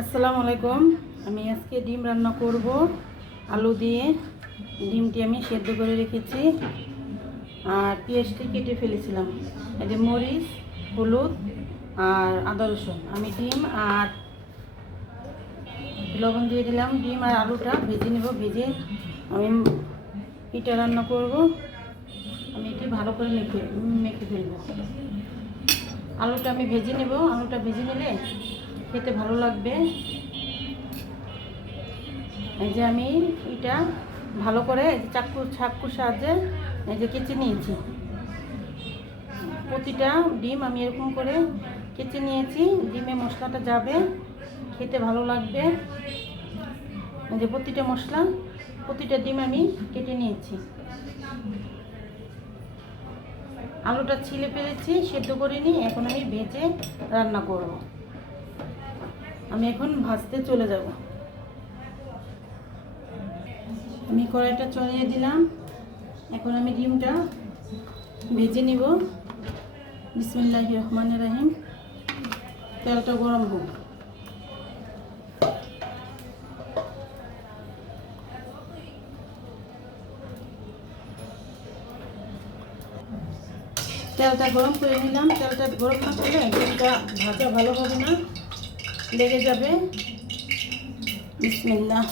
আসসালামু আলাইকুম। আমি আজকে ডিম রান্না করব আলু দিয়ে। ডিমটি আমি সেদ্ধ করে রেখেছি আর পেঁয়াজটি কেটে ফেলেছিলাম। এই যে মরিচ, হলুদ আর আদা রসুন। আমি ডিম আর লবণ দিয়ে দিলাম। ডিম আর আলুটা ভেজে নেব। ভেজে আমি এটা রান্না করব। আমি এটি ভালো করে মেখে ফেলবো। আলুটা আমি ভেজে নেব। আলুটা ভেজে নিলে খেতে ভালো লাগবে। এই যে আমি এটা ভালো করে চাকুর সাহায্যে এই যে কেচে নিয়েছি। প্রতিটা ডিম আমি এরকম করে কেচে নিয়েছি। ডিমে মশলাটা যাবে, খেতে ভালো লাগবে। এই যে প্রতিটা ডিম আমি কেটে নিয়েছি। আলুটা ছিলে ফেলেছি, সেদ্ধ করে নিই। এখন আমি ভেজে রান্না করব। আমি এখন ভাজতে চলে যাব। আমি কড়াইটা চড়িয়ে দিলাম। এখন আমি ডিমটা ভেজে নিব। বিসমিল্লাহির রহমানির রহিম। তেলটা গরম হোক। তেলটা গরম করে নিলাম। তেলটা গরম না করলে ডিমটা ভাজা ভালো হবে না, লেগে যাবে। বিসমিল্লাহ।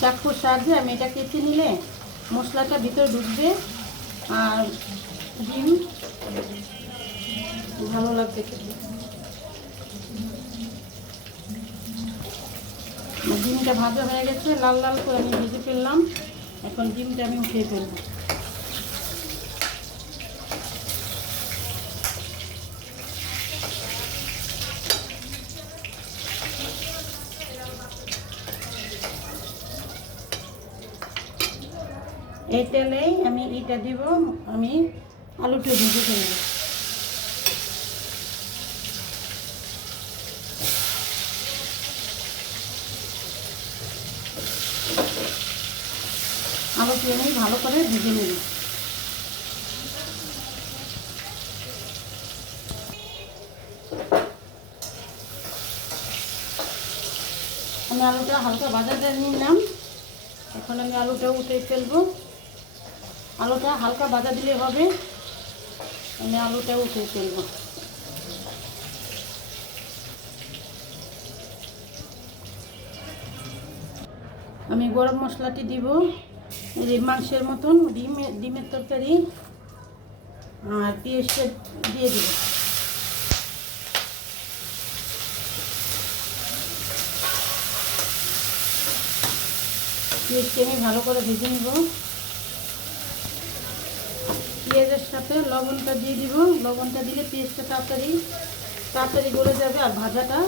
চাকুর সাহায্যে আমি এটা কেটে নিলে মশলাটা ভিতরে ঢুকবে আর ডিম ভালো লাগবে খেতে। ডিমটা ভাজা হয়ে গেছে, লাল লাল করে আমি ভেজে ফেললাম। এখন ডিমটা আমি উঠিয়ে ফেলব। এই তেলেই আমি এটা দিব। আমি আলুটা ভেজে ফেলব। আলুটি আমি ভালো করে ভেজে নেব। আমি আলুটা হালকা ভাজা দিয়ে নিলাম। এখন আমি আলুটা উঠে ফেলবো। আলুটা হালকা ভাজা দিলে হবে। আমি আলুটা উঠে ফেলবো। আমি গরম মশলাটি দিব। এই মাংসের মতন ডিমের তরকারি আর পেঁয়াজটা দিয়ে দেব। পেঁয়াজটি আমি ভালো করে ভেজে নেব। পেঁয়াজের সাথে লবণটা দিয়ে দিব। লবণটা দিলে পেঁয়াজটা তাড়াতাড়ি গলে যাবে আর ভাজাটা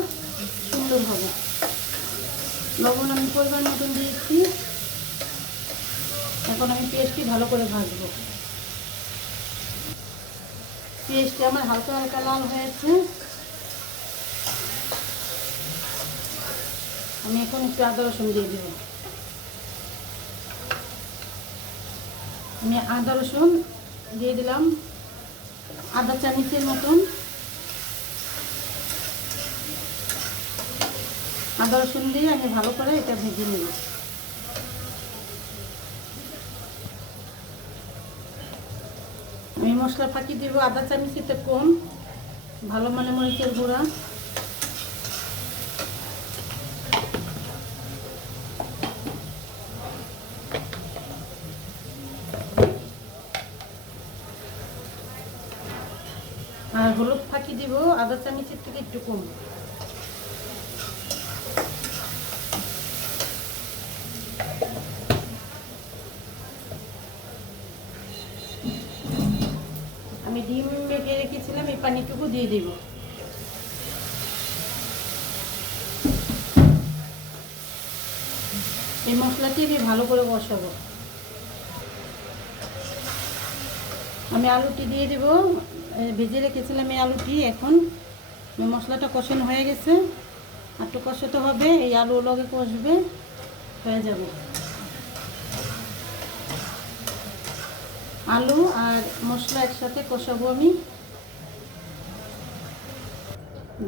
সুন্দর হবে। লবণ আমি পরিমাণ মতন দিয়েছি। এখন আমি পেঁয়াজটি ভালো করে ভাজবো। পেঁয়াজটি আমার হালকা হালকা লাল হয়েছে। আমি এখন একটু আদা রসুন দিয়ে দেব। আমি আদা রসুন দিয়ে দিলাম আধা চামচের মতন। আদা রসুন দিয়ে আমি ভালো করে এটা ভেজে নেব। আমি মশলা ফাঁকি দিব আধা চামচের কম, ভালো মানে মরিচের গুঁড়া, আর হলুদ ফাঁকি দিব আধা চামচের থেকে একটু কম। পানিটুকু দিয়ে দিব। এই মশলাটি আমি ভালো করে কষাবো। আমি আলুটি দিয়ে দেব, ভেজে রেখেছিলাম এই আলুটি। এখন মশলাটা কষানো হয়ে গেছে, আর একটু কষাতে হবে, এই আলু লগে কষবে, হয়ে যাবে। আলু আর মশলা একসাথে কষাবো আমি।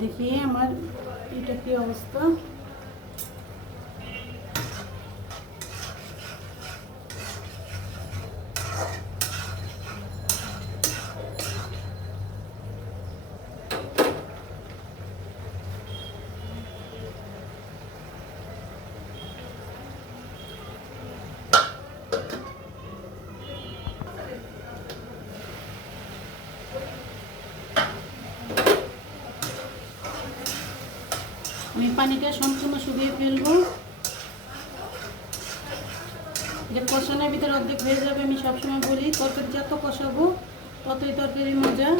দেখি আমার এটা কি অবস্থা। আমি পানিটা সম্পূর্ণ শুকিয়ে ফেলবো। এটা কষানোর ভিতরে অর্ধেক হয়ে যাবে। আমি সবসময় বলি, তরকারি যত কষাবো ততই তরকারি মজা,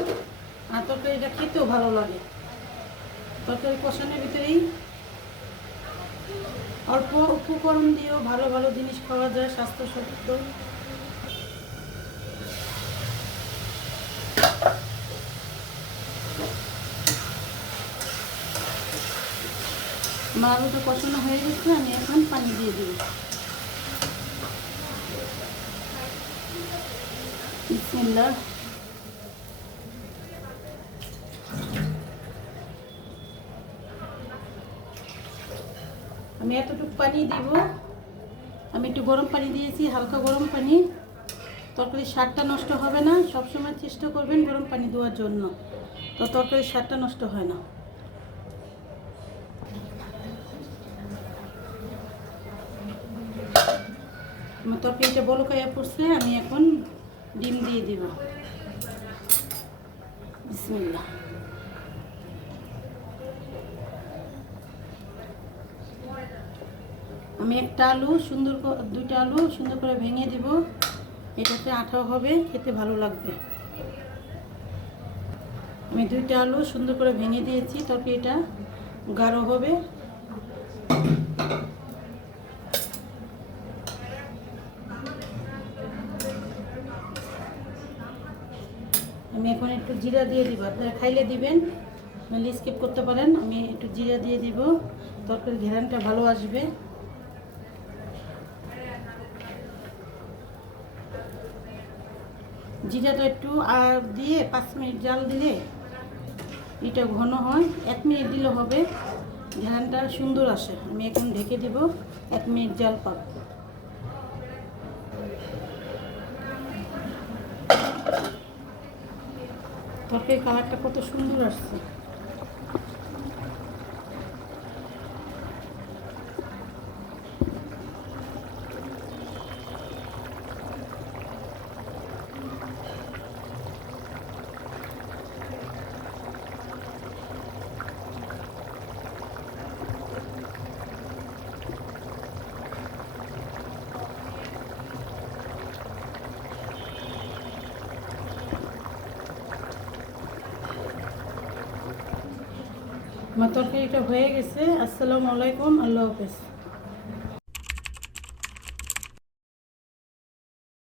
আর তরকারিটা খেতেও ভালো লাগে। তরকারি কষানোর ভিতরেই অল্প উপকরণ দিয়েও ভালো ভালো জিনিস খাওয়া যায়, স্বাস্থ্য সত্য। আমার আলুটা কষানো হয়ে গেছে, আমি এখন পানি দিয়ে দিব। বিসমিল্লাহ। আমি এতটুকু পানি দিব। আমি একটু গরম পানি দিয়েছি, হালকা গরম পানি। তরকারির স্বাদটা নষ্ট হবে না। সবসময় চেষ্টা করবেন গরম পানি দেওয়ার জন্য, তো তরকারির স্বাদটা নষ্ট হয় না। আমার তরকারিটা বলকাইয়া পড়ছে, আমি এখন ডিম দিয়ে দিব। বিসমিল্লাহ। আমি একটা আলু দুইটা আলু সুন্দর করে ভেঙে দিব। এটাতে আঠাও হবে, খেতে ভালো লাগবে। আমি দুইটা আলু সুন্দর করে ভেঙে দিয়েছি, তরকারিটা গাঢ় হবে। আমি এখন একটু জিরা দিয়ে দিব। আপনারা খাইলে দিবেন, নাহলে স্কিপ করতে পারেন। আমি একটু জিরা দিয়ে দিব, তরকারির ঘ্রাণটা ভালো আসবে। জিরাটা একটু আর দিয়ে 5 মিনিট জাল দিলে এটা ঘন হয়। 1 মিনিট দিলে হবে, ঘ্রাণটা সুন্দর আসে। আমি এখন ঢেকে দিব, 1 মিনিট জাল পাক। তরকারির কালারটা কত সুন্দর আসছে। আমার তরকারিটা হয়ে গেছে। আসসালামু আলাইকুম, আল্লাহ হাফেজ।